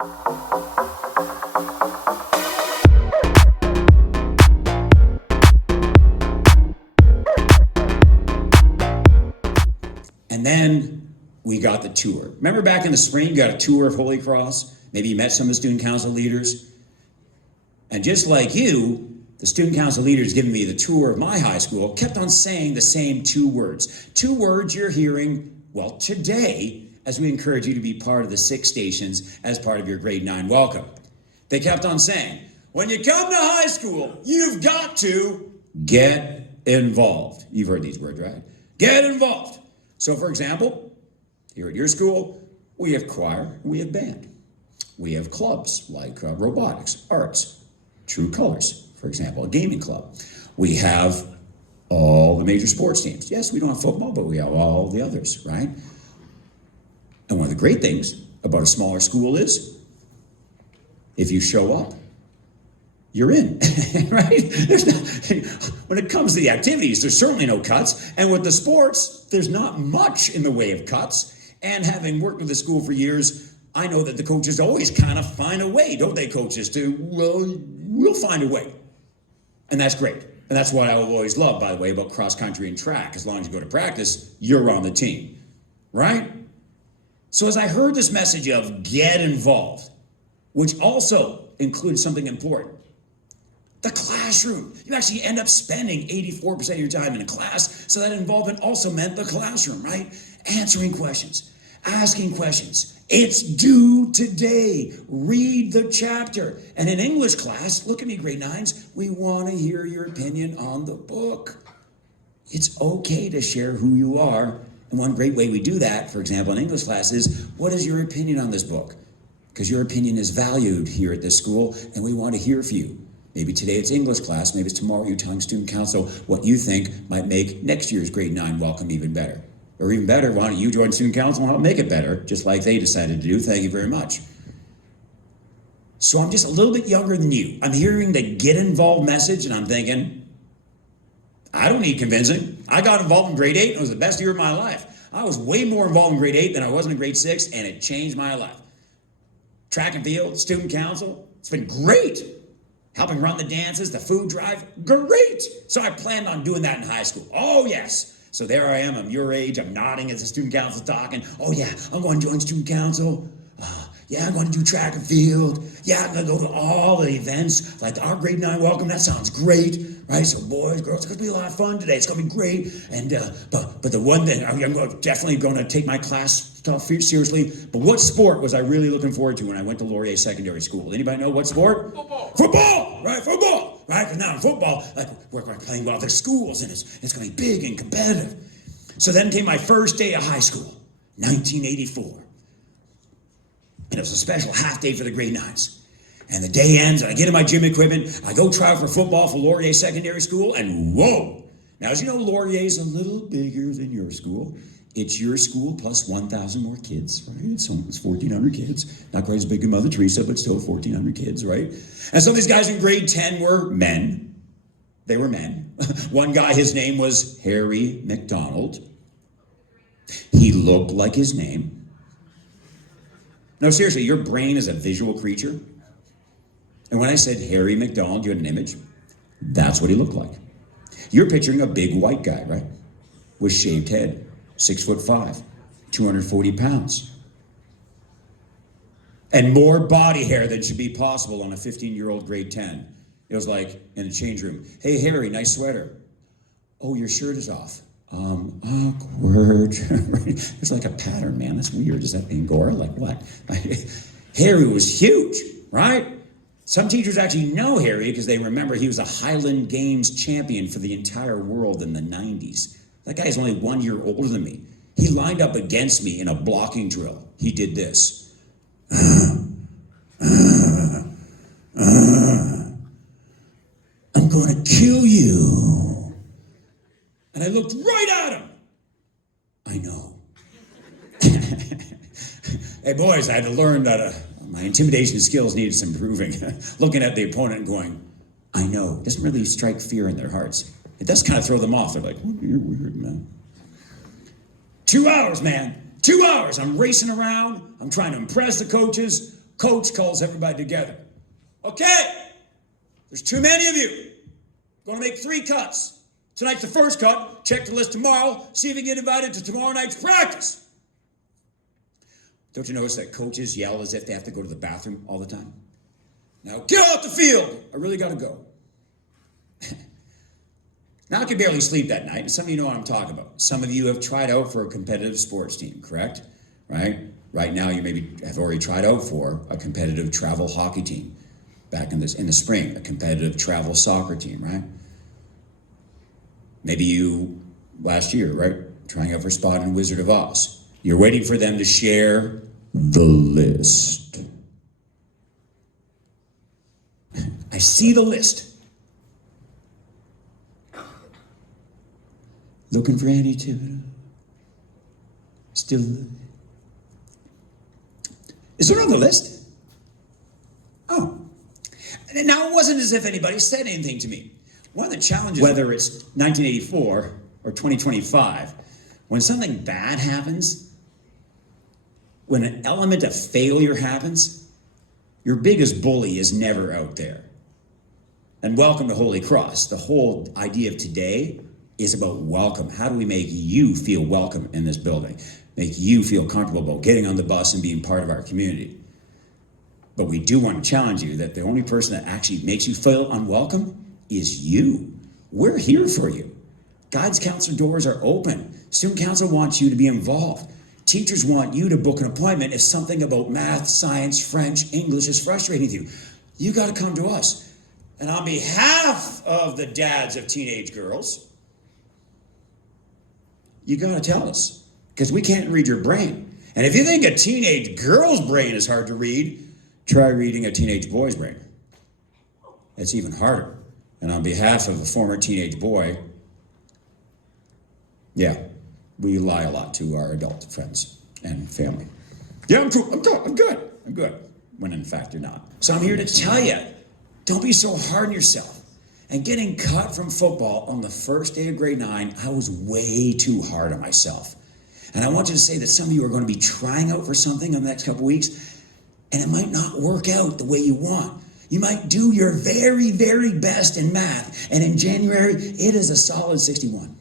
And then we got the tour. Remember back in the spring, you got a tour of Holy Cross? Maybe you met some of the student council leaders. And just like you, the student council leaders giving me the tour of my high school kept on saying the same two words. Two words you're hearing, well, today, as we encourage you to be part of the 6 stations as part of your grade 9 welcome. They kept on saying, when you come to high school, you've got to get involved. You've heard these words, right? Get involved. So, for example, here at your school, we have choir, we have band. We have clubs like robotics, arts, True Colors, for example, a gaming club. We have all the major sports teams. Yes, we don't have football, but we have all the others, right? And one of the great things about a smaller school is if you show up, you're in, right? There's not, when it comes to the activities, there's certainly no cuts. And with the sports, there's not much in the way of cuts. And having worked with the school for years, I know that the coaches always kind of find a way, don't they, coaches, to, well, we'll find a way. And that's great. And that's what I will always love, by the way, about cross country and track. As long as you go to practice, you're on the team, right? So as I heard this message of get involved, which also included something important, the classroom. You actually end up spending 84% of your time in a class, so that involvement also meant the classroom, right? Answering questions, asking questions. It's due today. Read the chapter. And in English class, look at me, grade 9s, we want to hear your opinion on the book. It's okay to share who you are. And one great way we do that, for example, in English class is, what is your opinion on this book? Because your opinion is valued here at this school, and we want to hear from you. Maybe today it's English class, maybe it's tomorrow you're telling student council what you think might make next year's grade 9 welcome even better. Or even better, why don't you join student council and help make it better, just like they decided to do. Thank you very much. So I'm just a little bit younger than you. I'm hearing the get involved message and I'm thinking, I don't need convincing. I got involved in grade 8 and it was the best year of my life. I was way more involved in grade 8 than I was in grade 6 and it changed my life. Track and field, student council, it's been great. Helping run the dances, the food drive, great. So I planned on doing that in high school. Oh yes. So there I am, I'm your age, I'm nodding as the student council's talking. Oh yeah, I'm going to join student council. Yeah, I'm going to do track and field. Yeah, I'm going to go to all the events, like our grade 9 welcome. That sounds great, right? So boys, girls, it's going to be a lot of fun today. It's going to be great. And but the one thing, I'm definitely going to take my class stuff seriously. But what sport was I really looking forward to when I went to Laurier Secondary School? Anybody know what sport? Football. Football, right? Football, right? Because now in football, like we're playing well at their schools, and it's going to be big and competitive. So then came my first day of high school, 1984. And it was a special half day for the grade 9s. And the day ends, and I get in my gym equipment, I go try out for football for Laurier Secondary School, and whoa! Now, as you know, Laurier's a little bigger than your school. It's your school plus 1,000 more kids, right? So it's 1,400 kids. Not quite as big as Mother Teresa, but still 1,400 kids, right? And some of these guys in grade 10 were men. They were men. One guy, his name was Harry McDonald. He looked like his name. No, seriously, your brain is a visual creature. And when I said Harry McDonald, you had an image. That's what he looked like. You're picturing a big white guy, right? With shaved head, 6'5", 240 pounds. And more body hair than should be possible on a 15-year-old grade 10. It was like in the change room. Hey, Harry, nice sweater. Oh, your shirt is off. Awkward. There's like a pattern, man. That's weird. Is that Angora? Like what? Harry was huge, right? Some teachers actually know Harry because they remember he was a Highland Games champion for the entire world in the 90s. That guy's only 1 year older than me. He lined up against me in a blocking drill. He did this. I'm going to kill you. And I looked right at him. I know. Hey, boys, I had to learn that my intimidation skills needed some improving. Looking at the opponent and going, I know. It doesn't really strike fear in their hearts. It does kind of throw them off. They're like, oh, you're weird, man. 2 hours, man. 2 hours. I'm racing around. I'm trying to impress the coaches. Coach calls everybody together. Okay, there's too many of you. Going to make 3 cuts. Tonight's the first cut. Check the list tomorrow. See if you get invited to tomorrow night's practice. Don't you notice that coaches yell as if they have to go to the bathroom all the time? Now get off the field. I really got to go. Now I can barely sleep that night, and some of you know what I'm talking about. Some of you have tried out for a competitive sports team, correct? Right? Right now you maybe have already tried out for a competitive travel hockey team. Back in the spring, a competitive travel soccer team, right? Maybe you, last year, right? Trying out for a spot in Wizard of Oz. You're waiting for them to share the list. I see the list. Looking for Annie Thibodeau. Still. Is there on the list? Oh. Now, it wasn't as if anybody said anything to me. One of the challenges, whether it's 1984 or 2025, when something bad happens, when an element of failure happens, your biggest bully is never out there. And welcome to Holy Cross. The whole idea of today is about welcome. How do we make you feel welcome in this building? Make you feel comfortable about getting on the bus and being part of our community. But we do want to challenge you that the only person that actually makes you feel unwelcome is you. We're here for you. Guidance counselor doors are open. Student council wants you to be involved. Teachers want you to book an appointment if something about math, science, French, English is frustrating you. You got to come to us. And on behalf of the dads of teenage girls, you got to tell us, because we can't read your brain. And if you think a teenage girl's brain is hard to read, try reading a teenage boy's brain. It's even harder. And on behalf of a former teenage boy, yeah, we lie a lot to our adult friends and family. Yeah, I'm cool. I'm good. When in fact you're not. So I'm here to tell you, don't be so hard on yourself. And getting cut from football on the first day of grade 9, I was way too hard on myself. And I want you to say that some of you are going to be trying out for something in the next couple weeks, and it might not work out the way you want. You might do your very, very best in math, and in January, it is a solid 61.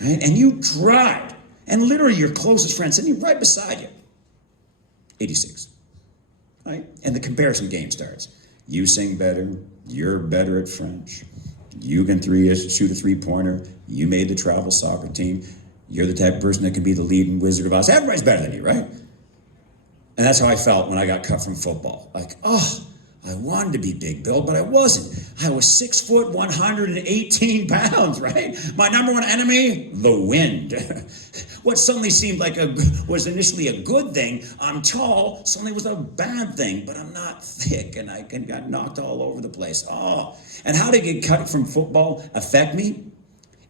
Right? And you tried, and literally your closest friend sitting right beside you, 86. Right? And the comparison game starts. You sing better, you're better at French, you can shoot a three-pointer, you made the travel soccer team, you're the type of person that can be the leading Wizard of Oz. Everybody's better than you, right? And that's how I felt when I got cut from football. Like, oh, I wanted to be Big Bill, but I wasn't. I was 6 foot, 118 pounds, right? My number one enemy, the wind. What suddenly seemed like was initially a good thing, I'm tall, suddenly was a bad thing, but I'm not thick, and I got knocked all over the place. Oh, and how did get cut from football affect me?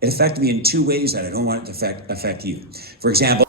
It affected me in 2 ways that I don't want it to affect you. For example,